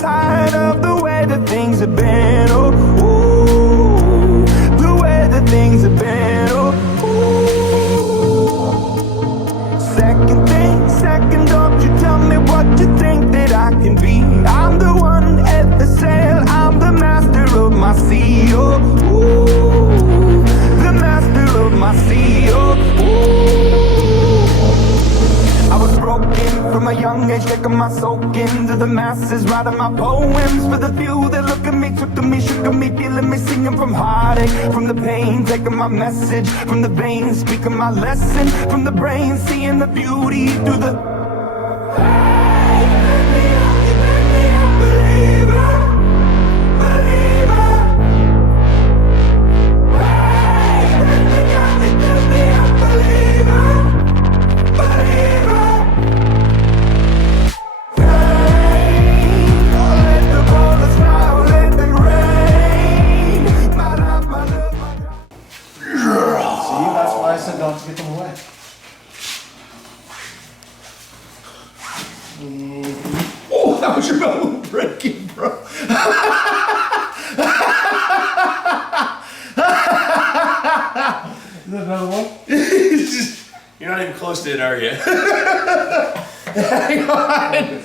tired of the way that things have been. Oh, ooh, the way that things have been. Oh, ooh. Second, don't you tell me what you think that I can be. I'm the one at the sail, I'm the master of my sea. Oh, ooh, the master of my sea. Oh, ooh. I was broken from a young age, taking my soak into the masses, writing my poems for the few that look at me, took to me, shook at me, feeling me, singing from heartache, from the pain, taking my message from the veins, speaking my lesson from the brain, seeing the beauty through the Don't get them away. Oh, that was your bone breaking, bro. Is that another one? You're not even close to it, are you? Hang on.